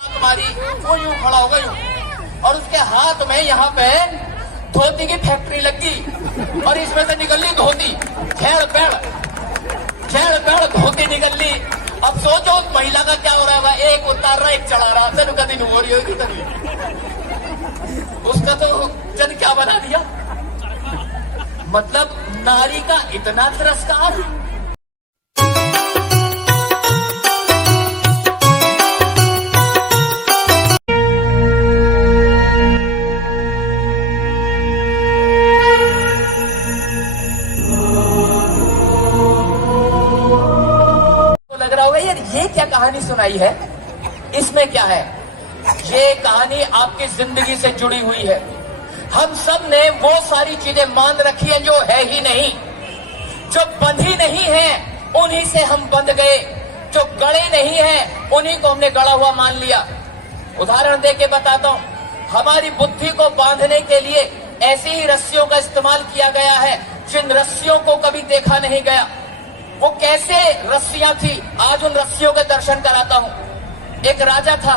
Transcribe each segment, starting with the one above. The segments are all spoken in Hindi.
तुम्हारी वो यूं खड़ा होगा यूं, और उसके हाथ में यहाँ पे धोती की फैक्ट्री लगी और इसमें से निकल ली धोती, छेड़ पेड़ धोती निकल ली। अब सोचो उस महिला का क्या हो रहा है, एक उतार रहा एक चढ़ा रहा, तेन का दिन हो रही होगी तभी उसका तो जन क्या बना दिया। मतलब नारी का इतना तिरस्कार। लग रहा होगा यार ये क्या कहानी सुनाई है, इसमें क्या है। ये कहानी आपकी जिंदगी से जुड़ी हुई है। हम सब ने वो सारी चीजें मान रखी हैं जो है ही नहीं, जो बंधी नहीं है उन्हीं से हम बंध गए, जो गड़े नहीं है उन्हीं को हमने गड़ा हुआ मान लिया। उदाहरण देके बताता हूं, हमारी बुद्धि को बांधने के लिए ऐसी ही रस्सियों का इस्तेमाल किया गया है जिन रस्सियों को कभी देखा नहीं गया। वो कैसे रस्सियां थी, आज उन रस्सियों के दर्शन कराता हूं। एक राजा था,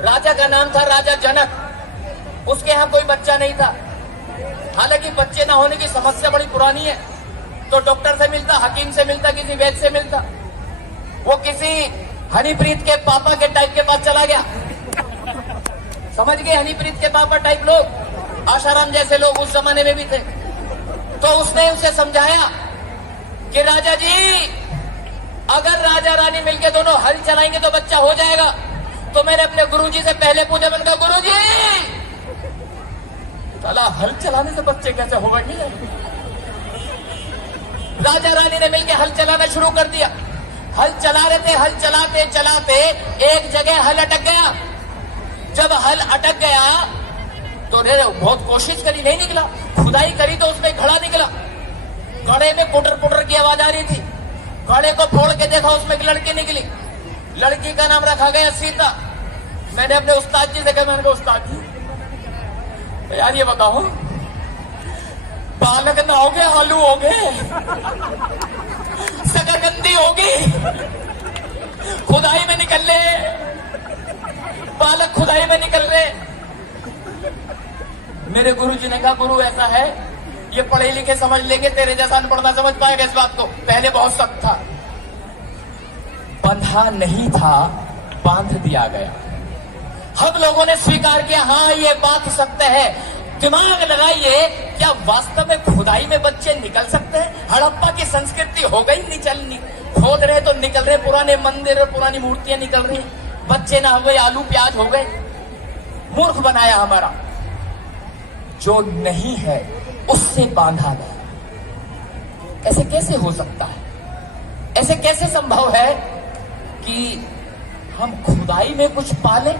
राजा का नाम था राजा जनक। उसके यहां कोई बच्चा नहीं था। हालांकि बच्चे ना होने की समस्या बड़ी पुरानी है, तो डॉक्टर से मिलता, हकीम से मिलता, किसी वैद्य से मिलता। वो किसी हनीप्रीत के पापा के टाइप के पास चला गया। समझ गए, हनीप्रीत के पापा टाइप लोग, आशाराम जैसे लोग उस जमाने में भी थे। तो उसने उसे समझाया कि राजा जी, अगर राजा रानी मिलके दोनों हल चलाएंगे तो बच्चा हो जाएगा। तो मैंने अपने गुरुजी से पहले पूछा, मैंने कहा गुरुजी, साला हल चलाने से बच्चे कैसे होंगे। राजा रानी ने मिलकर हल चलाना शुरू कर दिया। हल चला रहे थे, हल चलाते चलाते एक जगह हल अटक गया। जब हल अटक गया तो बहुत कोशिश करी, नहीं निकला। खुदाई करी तो उसमें घड़ा निकला। घड़े में पुटर पुटर की आवाज आ रही थी। घड़े को फोड़ के देखा, उसमें एक लड़की निकली। लड़की का नाम रखा गया सीता। मैंने अपने उस्ताद जी से कहा, मैंने कहा उस्ताद जी तो यार ये बताओ, पालक ना हो गए, आलू हो गए, शकरकंदी होगी, खुदाई में निकल ले, पालक खुदाई में निकल रहे। मेरे गुरुजी ने कहा, गुरु ऐसा है, ये पढ़े लिखे समझ लेंगे, तेरे जैसा अनपढ़ ना समझ पाएगा इस बात को। पहले बहुत सख्त था, बंधा नहीं था, बांध दिया गया। हम लोगों ने स्वीकार किया, हाँ ये बात सत्य है। दिमाग लगाइए, क्या वास्तव में खुदाई में बच्चे निकल सकते हैं? हड़प्पा की संस्कृति हो गई, खोद रहे तो निकल रहे, पुराने मंदिर और पुरानी मूर्तियां निकल रही, बच्चे ना हुए, आलू प्याज हो गए। मूर्ख बनाया हमारा। जो नहीं है उससे बांधा गया। ऐसे कैसे हो सकता है? ऐसे कैसे संभव है कि हम खुदाई में कुछ पाले?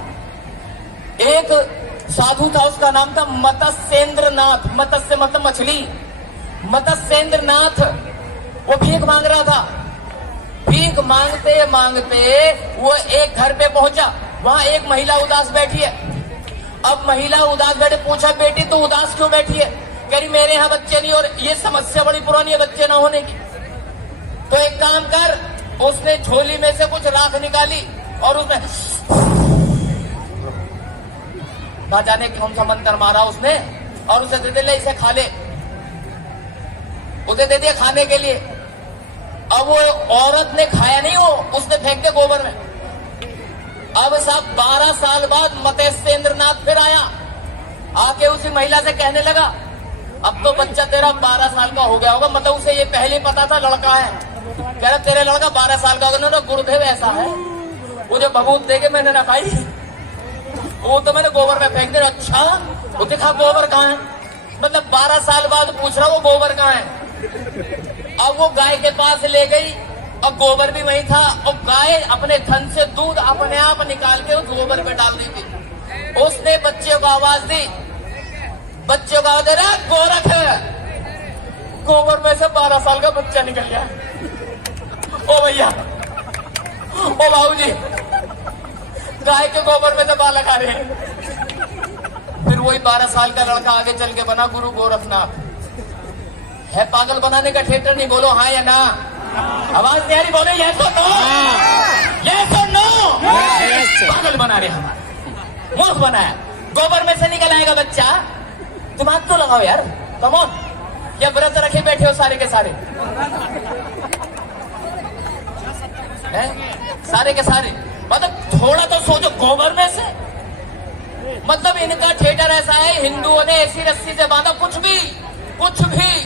एक साधु था, उसका नाम था मत्स्येंद्र नाथ। मत्स्य मतलब मछली। मत्स्येंद्र नाथ वो भीख मांग रहा था। भीख मांगते मांगते वो एक घर पे पहुंचा। वहां एक महिला उदास बैठी है। अब महिला उदास बैठे, पूछा बेटी तू उदास क्यों बैठी है? कह रही मेरे यहाँ बच्चे नहीं, और ये समस्या बड़ी पुरानी है बच्चे ना होने की। तो एक काम कर, उसने झोली में से कुछ राख निकाली और उसने ना जाने कौन सा मंत्र मारा उसने, और उसे दे दे, ले इसे खा ले। उसे दे दिया खाने के लिए। अब वो औरत ने खाया नहीं, वो उसने फेंक दिया गोबर में। अब साहब 12 साल बाद मत्स्येंद्र नाथ फिर आया। आके उसी महिला से कहने लगा, अब तो बच्चा तेरा 12 साल का हो गया होगा। मतलब उसे ये पहले पता था लड़का है। कह रहा तेरे लड़का 12 साल का होगा। गुरुदेव ऐसा है, वो जो बबूत देके मैंने ना खाई, वो तो मैंने गोबर में फेंक दिया। अच्छा, वो दिखा गोबर कहाँ है? मतलब 12 साल बाद पूछ रहा वो गोबर कहाँ है। अब वो गाय के पास ले गई और गोबर भी वही था, और गाय अपने थन से दूध अपने आप निकाल के उस गोबर में डाल दी थी। उसने बच्चे को आवाज दी, बच्चे को आवाज दे रहा गोरख है। गोबर में से 12 साल का बच्चा निकल गया। ओ भैया, ओ बाबूजी, गाय के गोबर में तो बालक आ रहे हैं। फिर वही 12 साल का लड़का आगे चल के बना गुरु गोरखनाथ। है पागल बनाने का थिएटर, नहीं बोलो हाँ या ना। आवाज नहीं आ रही, बोलो ये तो नो, ये तो नो। पागल बना रहे हमारा, मूर्ख बनाया। गोबर में से निकल आएगा बच्चा, दिमाग तो लगाओ यार, कम ऑन। या व्रत रखे बैठे हो सारे के सारे हैं? सारे के सारे, मतलब थोड़ा तो सोचो, गोबर में से। मतलब इनका थिएटर ऐसा है, हिंदुओं ने ऐसी रस्सी से बांधा, कुछ भी कुछ भी।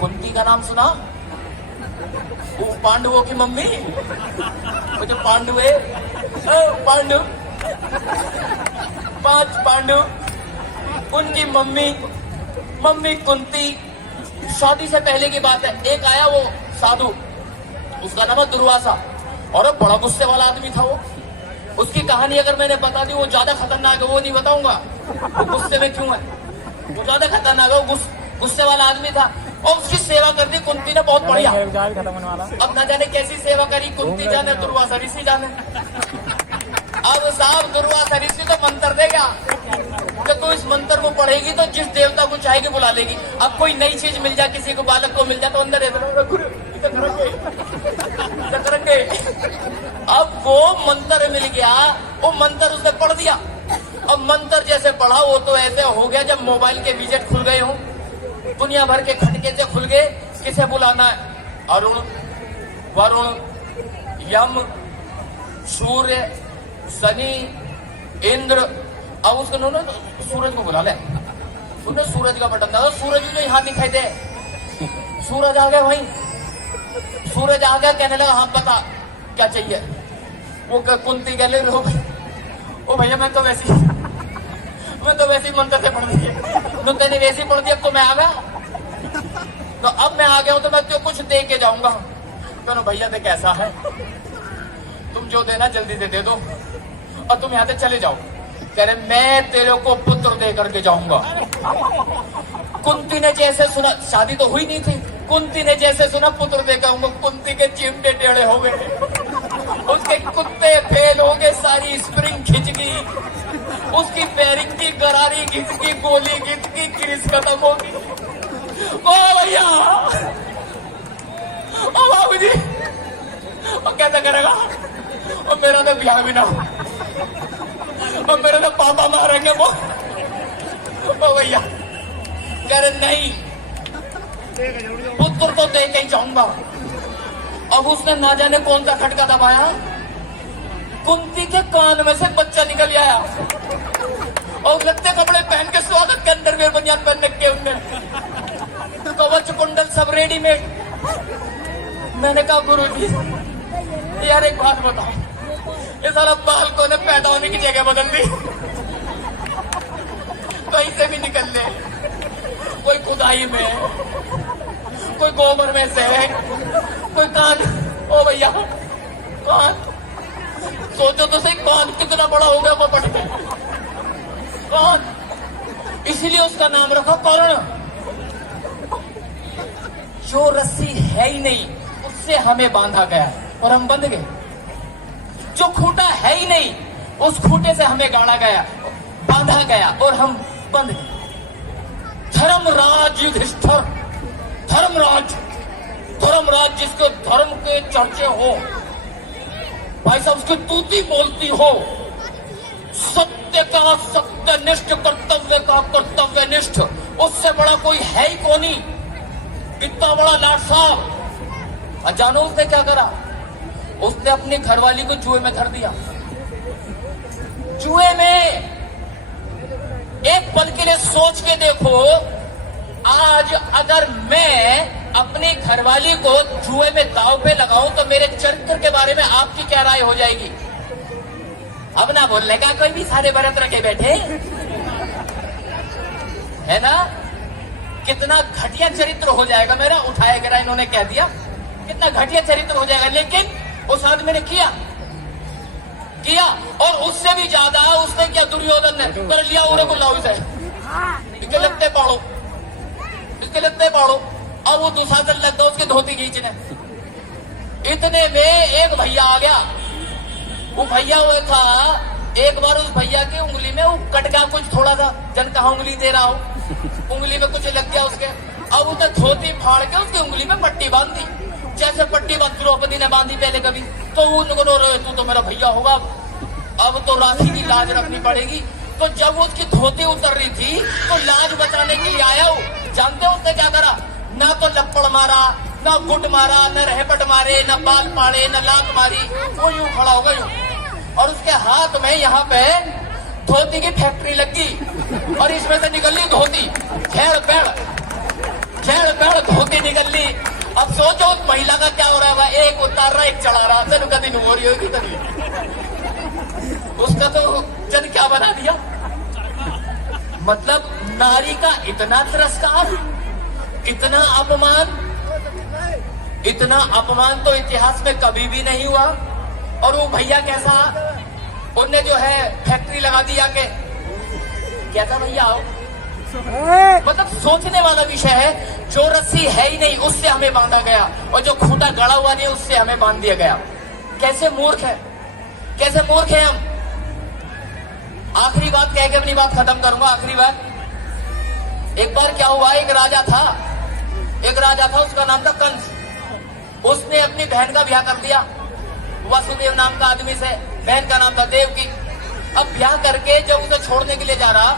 कुंती का नाम सुना? वो पांडवों की मम्मी, वो जो पांडु है, पांडु, 5 पांडु, उनकी मम्मी कुंती। शादी से पहले की बात है, एक आया वो साधु, उसका नाम है दुर्वासा, और बड़ा गुस्से वाला आदमी था वो। उसकी कहानी अगर मैंने बता दी, वो ज्यादा खतरनाक है, वो नहीं बताऊंगा वो गुस्से में क्यों है, वो ज्यादा खतरनाक है। वो गुस्से वाला आदमी था, और उसकी सेवा कर दी कुंती ने, बहुत बढ़िया। अब न जाने कैसी सेवा करी कुंती जाने, दुर्वासा ऋषि जाने। अब साहब दुर्वासा ऋषि तो मंत्र देगा कि तू इस मंत्र को पढ़ेगी तो जिस देवता को चाहेगी बुला लेगी। अब कोई नई चीज मिल जाए, किसी को बालक को मिल जाए, तो अंदर करेंगे। अब वो मंत्र मिल गया, वो मंत्र उसने पढ़ दिया। अब मंत्र जैसे पढ़ा, वो तो ऐसे हो गया जब मोबाइल के विजेट खुल गए हों, दुनिया भर के खटके से खुल गए। किसे बुलाना है? अरुण, वरुण, यम, सूर्य, शनि, इंद्र। अब उसको सूरज को बुला ले, उन्होंने सूरज का बटन दबा, सूरज जो यहाँ दिखाई दे, सूरज आ गया भाई, सूरज आ गया। कहने लगा हाँ बता क्या चाहिए। वो कुंती कह ले, ओ भैया मैं तो वैसी मंत्र से पढ़ दी, तो तेने वैसी पढ़ दी, अब तो मैं आ गया, तो अब मैं आ गया हूं तो मैं तो कुछ दे के जाऊंगा। तो भैया देख कैसा है, तुम जो देना जल्दी से दे दो और तुम यहाँ से चले जाओ। कह रहे मैं तेरे को पुत्र दे करके जाऊंगा। कुंती ने जैसे सुना, शादी तो हुई नहीं थी, कुंती ने जैसे सुना पुत्र दे के आऊंगा, कुंती के चिमटे टेढ़े हो गए, उसके कुत्ते फेल हो गए, सारी स्प्रिंग खिंच गई, उसकी पैरिंग की गरारी घिस गई, गोली घिस गई, ग्रीस खत्म हो गई। ओ भैया, ओ बाबू जी, और कैसा करेगा? और मेरा तो ब्याह भी ना हो, और मेरे तो पापा मारेंगे वो। ओ भैया कह रहे नहीं, पुत्र तो दे के ही जाऊंगा। अब उसने ना जाने कौन सा खटका दबाया, कुंती के कान में से बच्चा निकल आया, और लत्ते कपड़े पहन के स्वागत के अंदर में बनियान पहन के उनने, कवच कुंडल सब रेडीमेड। मैंने कहा गुरु जी यार एक बात बताओ, ये सारा बालकों ने पैदा होने की जगह बदल दी, कहीं से भी निकल ले, कोई खुदाई में, कोई गोबर में से, कोई कान। ओ भैया कान, सोचो तो सही कान कितना बड़ा हो गया वो पढ़ के, कान। इसीलिए उसका नाम रखा कर्ण। जो रस्सी है ही नहीं उससे हमें बांधा गया और हम बंध गए, जो खूंटा है ही नहीं उस खूंटे से हमें गाड़ा गया, बांधा गया और हम बंध गए। धर्मराज युधिष्ठिर, धर्मराज जिसके धर्म के चर्चे हो, भाई साहब उसकी तूती बोलती हो, सत्य का सत्यनिष्ठ, कर्तव्य का कर्तव्यनिष्ठ, उससे बड़ा कोई है ही कौन ही। इतना बड़ा लाट साहब, और जानो उसने क्या करा? उसने अपनी घरवाली को जुए में धर दिया। जुए में एक पल के लिए सोच के देखो, आज अगर मैं अपनी घरवाली को जुए में दांव पे लगाऊं तो मेरे चरित्र के बारे में आपकी क्या राय हो जाएगी? अब ना बोलने का कोई भी, सारे व्रत रखे बैठे है ना। कितना घटिया चरित्र हो जाएगा मेरा, उठाया गया इन्होंने कह दिया, कितना घटिया चरित्र हो जाएगा। लेकिन उस आदमी ने किया, और उससे भी ज्यादा उसने क्या, दुर्योधन ने कर लिया, उरे को लाओ इसे, इसके लगते पाड़ो, इसके लगते पाड़ो। और वो दुशासन लगता उसके धोती खींचने। इतने में एक भैया आ गया, वो भैया हुआ था, एक बार उस भैया की उंगली में वो कट गया कुछ थोड़ा सा, जन कहा उंगली दे रहा हो, उंगली में कुछ लग गया उसके। अब उसने धोती फाड़ के उसकी उंगली में पट्टी बांध दी, जैसे पट्टी बांध द्रौपदी ने बांधी पहले कभी, तो उनको रो रहे, तू तो मेरा भैया होगा, अब तो राशि की लाज रखनी पड़ेगी। तो जब वो उसकी धोती उतर रही थी तो लाज बचाने के लिए आया हो। जानते हो उसने क्या करा? ना तो लपड़ मारा, ना गुट मारा, न रहपट मारे, न बाल पाड़े, न लात मारी। वो यूं खड़ा हो गया और उसके हाथ में यहाँ पे धोती की फैक्ट्री लगी और इसमें से निकल ली धोती, झेड़ पेड़ धोती निकल ली। अब सोचो उस महिला का क्या हो रहा है, एक उतार रहा एक चढ़ा रहा, तेन कभी नहीं हो रही होगी तभी। उसका तो जन क्या बना दिया। मतलब नारी का इतना तिरस्कार, इतना अपमान तो इतिहास में कभी भी नहीं हुआ। और वो भैया कैसा, उनने जो है फैक्ट्री लगा दी आके, क्या था भैया आओ। मतलब सोचने वाला विषय है। जो रस्सी है ही नहीं उससे हमें बांधा गया और जो खूंटा गड़ा हुआ नहीं उससे हमें बांध दिया गया। कैसे मूर्ख है हम। आखिरी बात कह के अपनी बात खत्म करूंगा। आखिरी बात, एक बार क्या हुआ, एक राजा था, उसका नाम था कंस। उसने अपनी बहन का ब्याह कर दिया वसुदेव नाम का आदमी से। बहन का नाम था देवकी। अब ब्याह करके जब उसे छोड़ने के लिए जा रहा,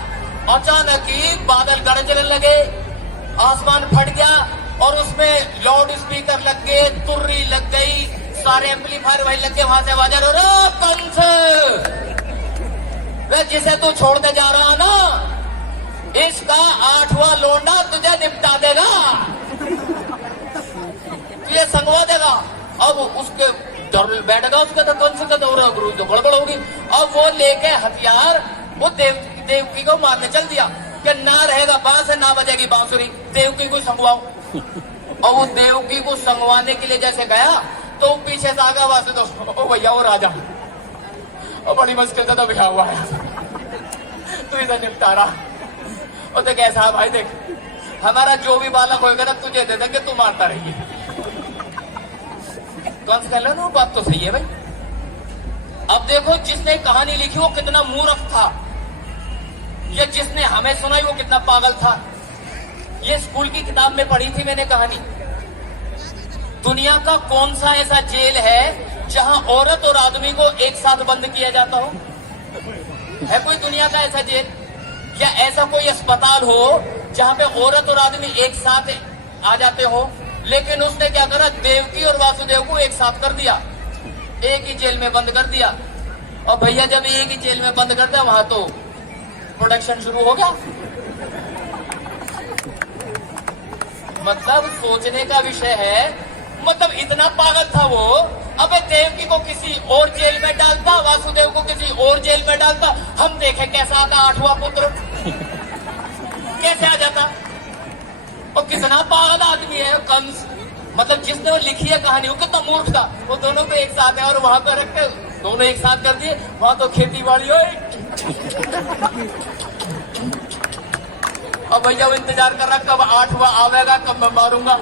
अचानक ही बादल गरजने लगे, आसमान फट गया और उसमें लाउड स्पीकर लग गए, तुर्री लग गई, सारे एम्पलीफायर वही लग गए। वहां से आवाज आ रहा, कंस वे जिसे तू छोड़ने जा रहा ना, इसका 8वां लोंडा तुझे निपटा देगा, तुझे संगवा देगा। अब उसके बैठेगा उसके तो कंस का तो गड़बड़ होगी। अब वो लेके हथियार वो देवकी को मारने चल दिया कि ना रहेगा बांस ना बजेगी बांसुरी, देवकी को संगवाओ। और वो देवकी को संगवाने के लिए जैसे गया तो पीछे से आगा वासुदेव, ओ भैया वो राजा, और बड़ी मुश्किल से तो ब्याह हुआ है, तू इधर निपटारा। और देख ऐसा भाई, देख हमारा जो भी बालक होगा ना तुझे दे देंगे, तू मारता रहिए। कंस कह लो ना, बात तो सही है भाई। अब देखो जिसने कहानी लिखी वो कितना मूर्ख था, ये जिसने हमें सुनाई वो कितना पागल था। ये स्कूल की किताब में पढ़ी थी मैंने कहानी। दुनिया का कौन सा ऐसा जेल है जहां औरत और आदमी को एक साथ बंद किया जाता हो? है कोई दुनिया का ऐसा जेल या ऐसा कोई अस्पताल हो जहां पे औरत और आदमी एक साथ आ जाते हो? लेकिन उसने क्या करा, देवकी और वासुदेव को एक साथ कर दिया, एक ही जेल में बंद कर दिया। और भैया जब एक ही जेल में बंद कर दिया वहां तो प्रोडक्शन शुरू हो गया। मतलब सोचने का विषय है। मतलब इतना पागल था वो। अबे देवकी को किसी और जेल में डालता, वासुदेव को किसी और जेल में डालता, हम देखे कैसा आता 8वां पुत्र कैसे आ जाता। और कितना पागल आदमी है कंस। मतलब जिसने वो लिखी है कहानी वो कितना मूर्ख था। वो दोनों को एक साथ है और वहां पर रख के दोनों एक साथ कर दिए। वहां तो खेती बाड़ी हो। अब भैया वो इंतजार कर रहा कब 8वां आवेगा, कब मैं मारूंगा।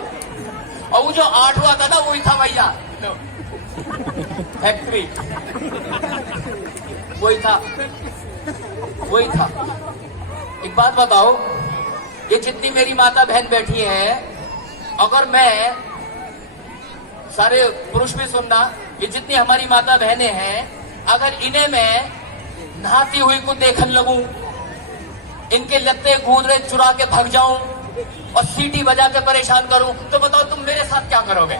और वो जो 8वां था ना वही था भैया, फैक्ट्री वही था। एक बात बताओ, ये जितनी मेरी माता बहन बैठी हैं, अगर मैं, सारे पुरुष भी सुनना, ये जितनी हमारी माता बहनें हैं, अगर इन्हें मैं नहाती हुई को देखने लगूं, इनके लत्ते गूदरे चुरा के भाग जाऊं और सीटी बजा के परेशान करूं, तो बताओ तुम मेरे साथ क्या करोगे?